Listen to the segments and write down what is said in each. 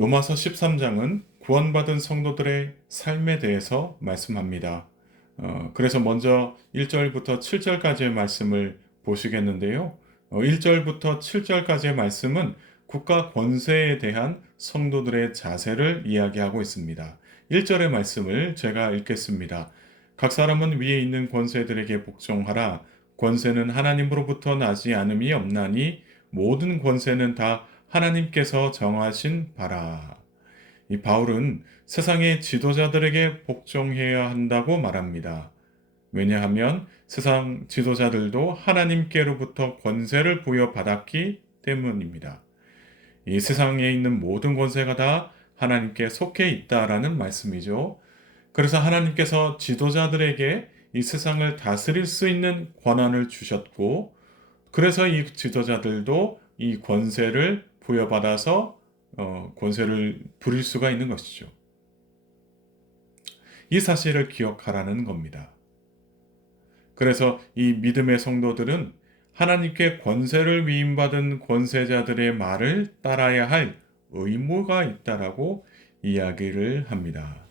로마서 13장은 구원받은 성도들의 삶에 대해서 말씀합니다. 그래서 먼저 1절부터 7절까지의 말씀을 보시겠는데요. 1절부터 7절까지의 말씀은 국가 권세에 대한 성도들의 자세를 이야기하고 있습니다. 1절의 말씀을 제가 읽겠습니다. 각 사람은 위에 있는 권세들에게 복종하라. 권세는 하나님으로부터 나지 않음이 없나니 모든 권세는 다 하나님께서 정하신 바라. 이 바울은 세상의 지도자들에게 복종해야 한다고 말합니다. 왜냐하면 세상 지도자들도 하나님께로부터 권세를 부여받았기 때문입니다. 이 세상에 있는 모든 권세가 다 하나님께 속해 있다라는 말씀이죠. 그래서 하나님께서 지도자들에게 이 세상을 다스릴 수 있는 권한을 주셨고, 그래서 이 지도자들도 이 권세를 부여받아서 권세를 부릴 수가 있는 것이죠. 이 사실을 기억하라는 겁니다. 그래서 이 믿음의 성도들은 하나님께 권세를 위임받은 권세자들의 말을 따라야 할 의무가 있다라고 이야기를 합니다.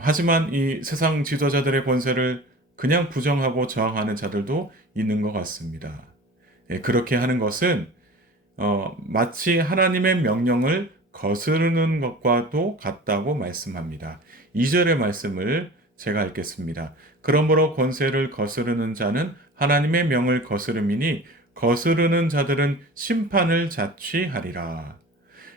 하지만 이 세상 지도자들의 권세를 그냥 부정하고 저항하는 자들도 있는 것 같습니다. 그렇게 하는 것은 마치 하나님의 명령을 거스르는 것과도 같다고 말씀합니다. 2절의 말씀을 제가 읽겠습니다. 그러므로 권세를 거스르는 자는 하나님의 명을 거스름이니 거스르는 자들은 심판을 자취하리라.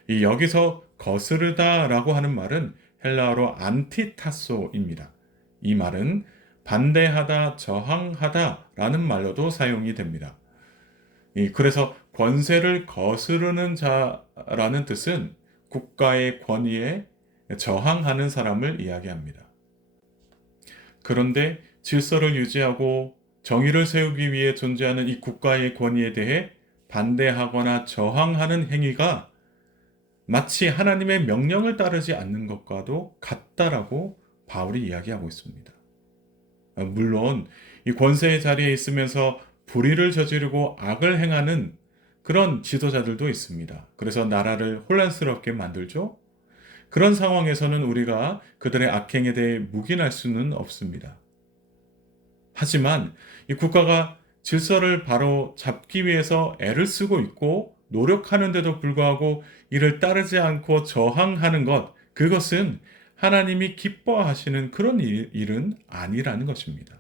이 여기서 거스르다라고 하는 말은 헬라어로 안티타소입니다. 이 말은 반대하다, 저항하다라는 말로도 사용이 됩니다. 그래서 권세를 거스르는 자라는 뜻은 국가의 권위에 저항하는 사람을 이야기합니다. 그런데 질서를 유지하고 정의를 세우기 위해 존재하는 이 국가의 권위에 대해 반대하거나 저항하는 행위가 마치 하나님의 명령을 따르지 않는 것과도 같다라고 바울이 이야기하고 있습니다. 물론 이 권세의 자리에 있으면서 불의를 저지르고 악을 행하는 그런 지도자들도 있습니다. 그래서 나라를 혼란스럽게 만들죠. 그런 상황에서는 우리가 그들의 악행에 대해 묵인할 수는 없습니다. 하지만 이 국가가 질서를 바로 잡기 위해서 애를 쓰고 있고 노력하는데도 불구하고 이를 따르지 않고 저항하는 것, 그것은 하나님이 기뻐하시는 그런 일은 아니라는 것입니다.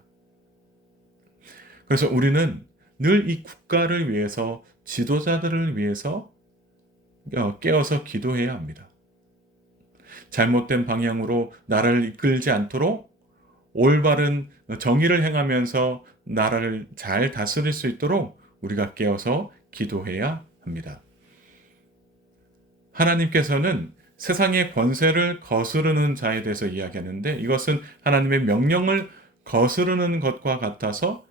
그래서 우리는 늘 이 국가를 위해서, 지도자들을 위해서 깨어서 기도해야 합니다. 잘못된 방향으로 나라를 이끌지 않도록 올바른 정의를 행하면서 나라를 잘 다스릴 수 있도록 우리가 깨어서 기도해야 합니다. 하나님께서는 세상의 권세를 거스르는 자에 대해서 이야기하는데, 이것은 하나님의 명령을 거스르는 것과 같아서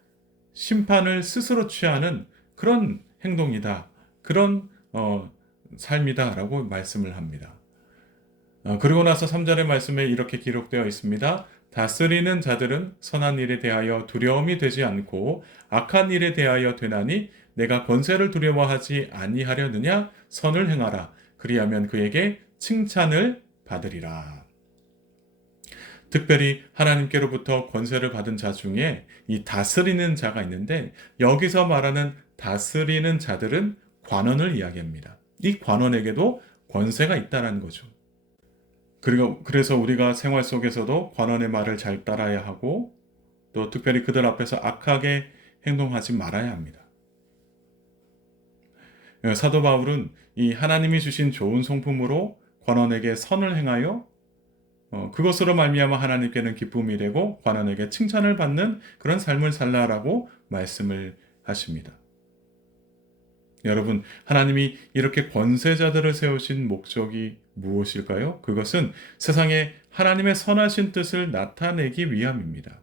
심판을 스스로 취하는 그런 행동이다. 그런 삶이다라고 말씀을 합니다. 그리고 나서 3절의 말씀에 이렇게 기록되어 있습니다. 다스리는 자들은 선한 일에 대하여 두려움이 되지 않고 악한 일에 대하여 되나니 내가 권세를 두려워하지 아니하려느냐? 선을 행하라. 그리하면 그에게 칭찬을 받으리라. 특별히 하나님께로부터 권세를 받은 자 중에 이 다스리는 자가 있는데, 여기서 말하는 다스리는 자들은 관원을 이야기합니다. 이 관원에게도 권세가 있다는 거죠. 그리고 그래서 우리가 생활 속에서도 관원의 말을 잘 따라야 하고, 또 특별히 그들 앞에서 악하게 행동하지 말아야 합니다. 사도 바울은 이 하나님이 주신 좋은 성품으로 관원에게 선을 행하여 그것으로 말미암아 하나님께는 기쁨이 되고 관원에게 칭찬을 받는 그런 삶을 살라라고 말씀을 하십니다. 여러분, 하나님이 이렇게 권세자들을 세우신 목적이 무엇일까요? 그것은 세상에 하나님의 선하신 뜻을 나타내기 위함입니다.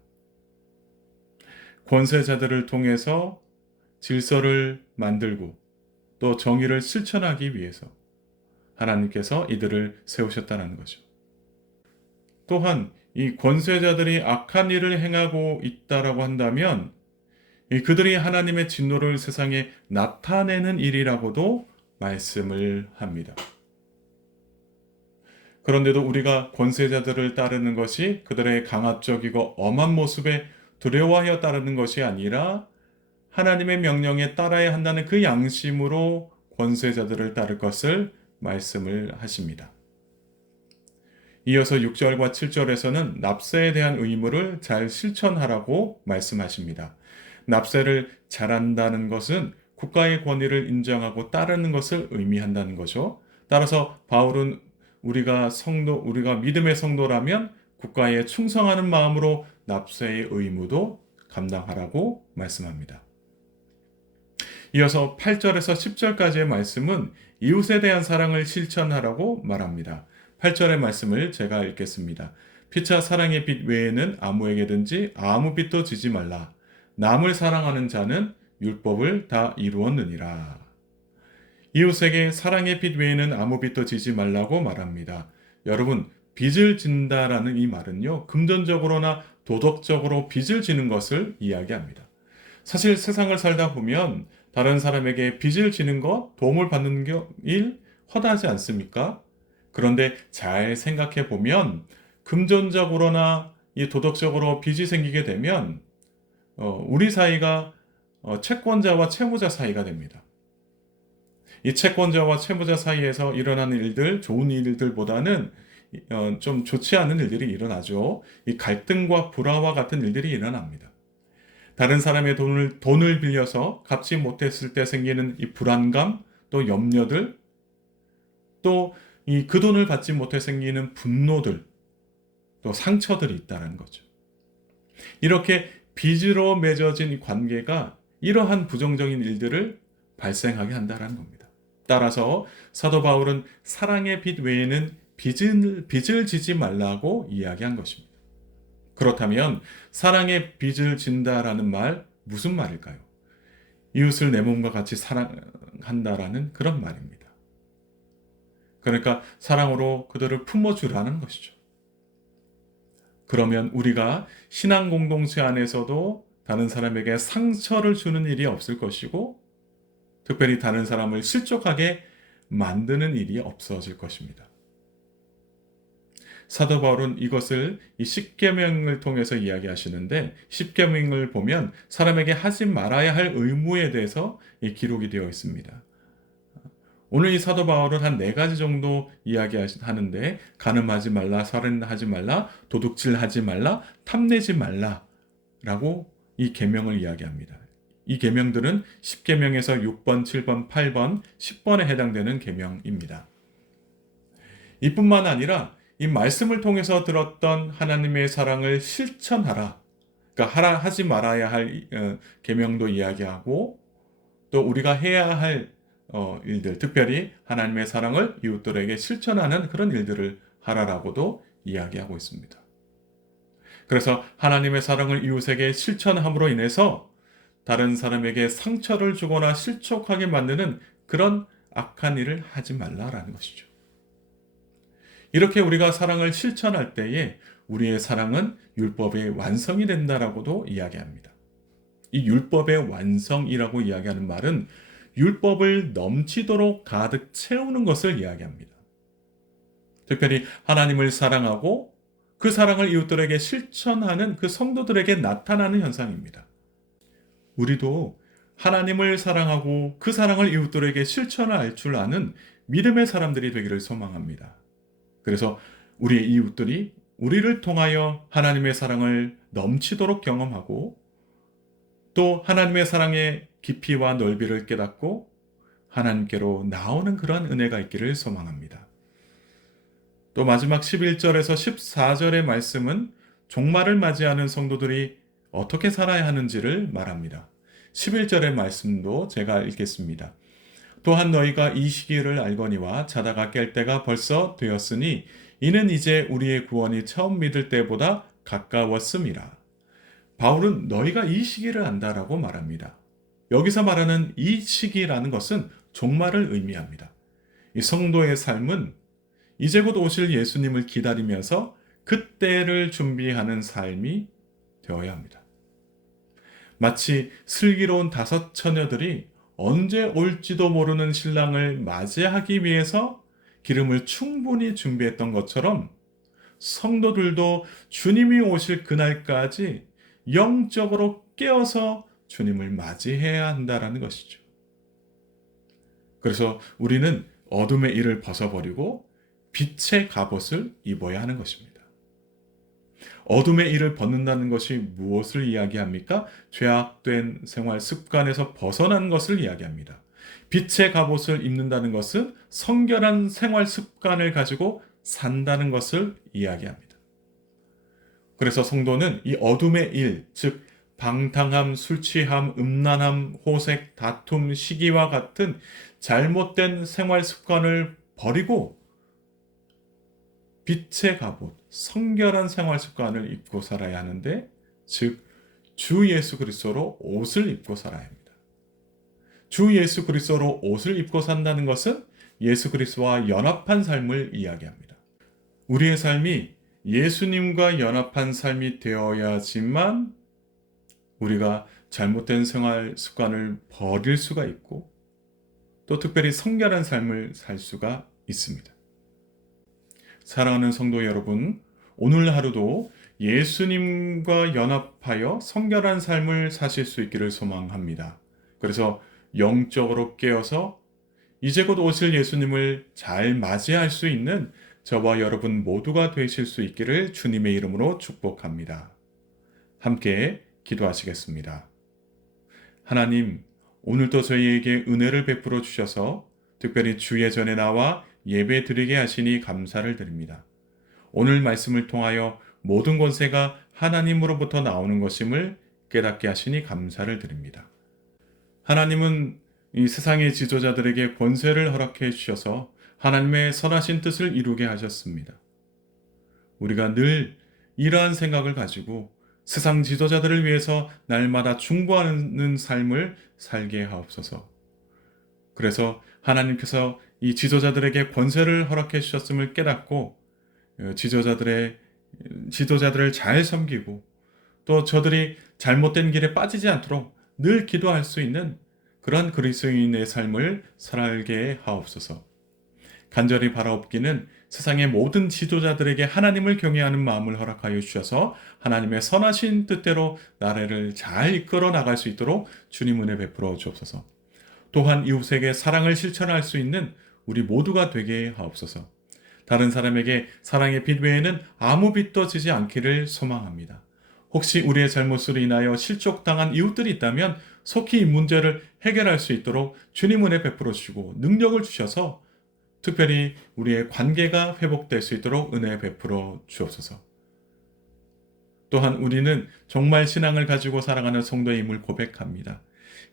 권세자들을 통해서 질서를 만들고 또 정의를 실천하기 위해서 하나님께서 이들을 세우셨다는 거죠. 또한 이 권세자들이 악한 일을 행하고 있다라고 한다면 그들이 하나님의 진노를 세상에 나타내는 일이라고도 말씀을 합니다. 그런데도 우리가 권세자들을 따르는 것이 그들의 강압적이고 엄한 모습에 두려워하여 따르는 것이 아니라 하나님의 명령에 따라야 한다는 그 양심으로 권세자들을 따를 것을 말씀을 하십니다. 이어서 6절과 7절에서는 납세에 대한 의무를 잘 실천하라고 말씀하십니다. 납세를 잘한다는 것은 국가의 권위를 인정하고 따르는 것을 의미한다는 거죠. 따라서 바울은 우리가 믿음의 성도라면 국가에 충성하는 마음으로 납세의 의무도 감당하라고 말씀합니다. 이어서 8절에서 10절까지의 말씀은 이웃에 대한 사랑을 실천하라고 말합니다. 8절의 말씀을 제가 읽겠습니다. 피차 사랑의 빛 외에는 아무에게든지 아무 빛도 지지 말라. 남을 사랑하는 자는 율법을 다 이루었느니라. 이웃에게 사랑의 빛 외에는 아무 빛도 지지 말라고 말합니다. 여러분, 빚을 진다라는 이 말은요, 금전적으로나 도덕적으로 빚을 지는 것을 이야기합니다. 사실 세상을 살다 보면 다른 사람에게 빚을 지는 것, 도움을 받는 일 허다하지 않습니까? 그런데 잘 생각해 보면 금전적으로나 이 도덕적으로 빚이 생기게 되면 우리 사이가 채권자와 채무자 사이가 됩니다. 이 채권자와 채무자 사이에서 일어나는 일들, 좋은 일들보다는 좀 좋지 않은 일들이 일어나죠. 이 갈등과 불화와 같은 일들이 일어납니다. 다른 사람의 돈을 빌려서 갚지 못했을 때 생기는 이 불안감, 또 염려들, 또 그 돈을 받지 못해 생기는 분노들, 또 상처들이 있다는 거죠. 이렇게 빚으로 맺어진 이 관계가 이러한 부정적인 일들을 발생하게 한다는 겁니다. 따라서 사도 바울은 사랑의 빚 외에는 빚을 지지 말라고 이야기한 것입니다. 그렇다면 사랑의 빚을 진다라는 말 무슨 말일까요? 이웃을 내 몸과 같이 사랑한다라는 그런 말입니다. 그러니까 사랑으로 그들을 품어주라는 것이죠. 그러면 우리가 신앙 공동체 안에서도 다른 사람에게 상처를 주는 일이 없을 것이고 특별히 다른 사람을 실족하게 만드는 일이 없어질 것입니다. 사도 바울은 이것을 이 십계명을 통해서 이야기하시는데 십계명을 보면 사람에게 하지 말아야 할 의무에 대해서 기록이 되어 있습니다. 오늘 이 사도 바울은 한 4가지 정도 이야기하는데 간음하지 말라, 살인하지 말라, 도둑질하지 말라, 탐내지 말라라고 이 계명을 이야기합니다. 이 계명들은 10계명에서 6번, 7번, 8번, 10번에 해당되는 계명입니다. 이뿐만 아니라 이 말씀을 통해서 들었던 하나님의 사랑을 실천하라. 그러니까 하지 말아야 할 계명도 이야기하고 또 우리가 해야 할 일들, 특별히 하나님의 사랑을 이웃들에게 실천하는 그런 일들을 하라라고도 이야기하고 있습니다. 그래서 하나님의 사랑을 이웃에게 실천함으로 인해서 다른 사람에게 상처를 주거나 실족하게 만드는 그런 악한 일을 하지 말라라는 것이죠. 이렇게 우리가 사랑을 실천할 때에 우리의 사랑은 율법의 완성이 된다라고도 이야기합니다. 이 율법의 완성이라고 이야기하는 말은 율법을 넘치도록 가득 채우는 것을 이야기합니다. 특별히 하나님을 사랑하고 그 사랑을 이웃들에게 실천하는 그 성도들에게 나타나는 현상입니다. 우리도 하나님을 사랑하고 그 사랑을 이웃들에게 실천할 줄 아는 믿음의 사람들이 되기를 소망합니다. 그래서 우리의 이웃들이 우리를 통하여 하나님의 사랑을 넘치도록 경험하고 또 하나님의 사랑의 깊이와 넓이를 깨닫고 하나님께로 나오는 그러한 은혜가 있기를 소망합니다. 또 마지막 11절에서 14절의 말씀은 종말을 맞이하는 성도들이 어떻게 살아야 하는지를 말합니다. 11절의 말씀도 제가 읽겠습니다. 또한 너희가 이 시기를 알거니와 자다가 깰 때가 벌써 되었으니 이는 이제 우리의 구원이 처음 믿을 때보다 가까웠음이라. 바울은 너희가 이 시기를 안다라고 말합니다. 여기서 말하는 이 시기라는 것은 종말을 의미합니다. 이 성도의 삶은 이제 곧 오실 예수님을 기다리면서 그때를 준비하는 삶이 되어야 합니다. 마치 슬기로운 5 처녀들이 언제 올지도 모르는 신랑을 맞이하기 위해서 기름을 충분히 준비했던 것처럼 성도들도 주님이 오실 그날까지 영적으로 깨어서 주님을 맞이해야 한다라는 것이죠. 그래서 우리는 어둠의 일을 벗어버리고 빛의 갑옷을 입어야 하는 것입니다. 어둠의 일을 벗는다는 것이 무엇을 이야기합니까? 죄악된 생활 습관에서 벗어나는 것을 이야기합니다. 빛의 갑옷을 입는다는 것은 성결한 생활 습관을 가지고 산다는 것을 이야기합니다. 그래서 성도는 이 어둠의 일, 즉 방탕함, 술 취함, 음란함, 호색, 다툼, 시기와 같은 잘못된 생활 습관을 버리고 빛의 갑옷, 성결한 생활 습관을 입고 살아야 하는데, 즉 주 예수 그리스도로 옷을 입고 살아야 합니다. 주 예수 그리스도로 옷을 입고 산다는 것은 예수 그리스도와 연합한 삶을 이야기합니다. 우리의 삶이 예수님과 연합한 삶이 되어야지만 우리가 잘못된 생활 습관을 버릴 수가 있고 또 특별히 성결한 삶을 살 수가 있습니다. 사랑하는 성도 여러분, 오늘 하루도 예수님과 연합하여 성결한 삶을 사실 수 있기를 소망합니다. 그래서 영적으로 깨어서 이제 곧 오실 예수님을 잘 맞이할 수 있는 저와 여러분 모두가 되실 수 있기를 주님의 이름으로 축복합니다. 함께 기도하시겠습니다. 하나님, 오늘도 저희에게 은혜를 베풀어 주셔서 특별히 주의 전에 나와 예배 드리게 하시니 감사를 드립니다. 오늘 말씀을 통하여 모든 권세가 하나님으로부터 나오는 것임을 깨닫게 하시니 감사를 드립니다. 하나님은 이 세상의 지도자들에게 권세를 허락해 주셔서 하나님의 선하신 뜻을 이루게 하셨습니다. 우리가 늘 이러한 생각을 가지고 세상 지도자들을 위해서 날마다 중보하는 삶을 살게 하옵소서. 그래서 하나님께서 이 지도자들에게 권세를 허락해 주셨음을 깨닫고 지도자들을 잘 섬기고 또 저들이 잘못된 길에 빠지지 않도록 늘 기도할 수 있는 그런 그리스도인의 삶을 살게 하옵소서. 간절히 바라옵기는 세상의 모든 지도자들에게 하나님을 경외하는 마음을 허락하여 주셔서 하나님의 선하신 뜻대로 나라를 잘 이끌어 나갈 수 있도록 주님 은혜 베풀어 주옵소서. 또한 이웃에게 사랑을 실천할 수 있는 우리 모두가 되게 하옵소서. 다른 사람에게 사랑의 빛 외에는 아무 빛도 지지 않기를 소망합니다. 혹시 우리의 잘못으로 인하여 실족당한 이웃들이 있다면 속히 이 문제를 해결할 수 있도록 주님 은혜 베풀어 주시고 능력을 주셔서 특별히 우리의 관계가 회복될 수 있도록 은혜 베풀어 주옵소서. 또한 우리는 정말 신앙을 가지고 살아가는 성도임을 고백합니다.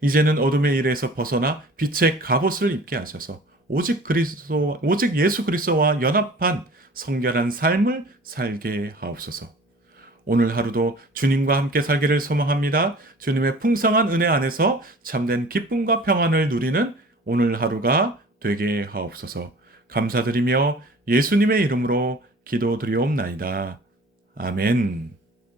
이제는 어둠의 일에서 벗어나 빛의 갑옷을 입게 하셔서 오직 예수 그리스도와 연합한 성결한 삶을 살게 하옵소서. 오늘 하루도 주님과 함께 살기를 소망합니다. 주님의 풍성한 은혜 안에서 참된 기쁨과 평안을 누리는 오늘 하루가 되게 하옵소서. 감사드리며 예수님의 이름으로 기도드리옵나이다. 아멘.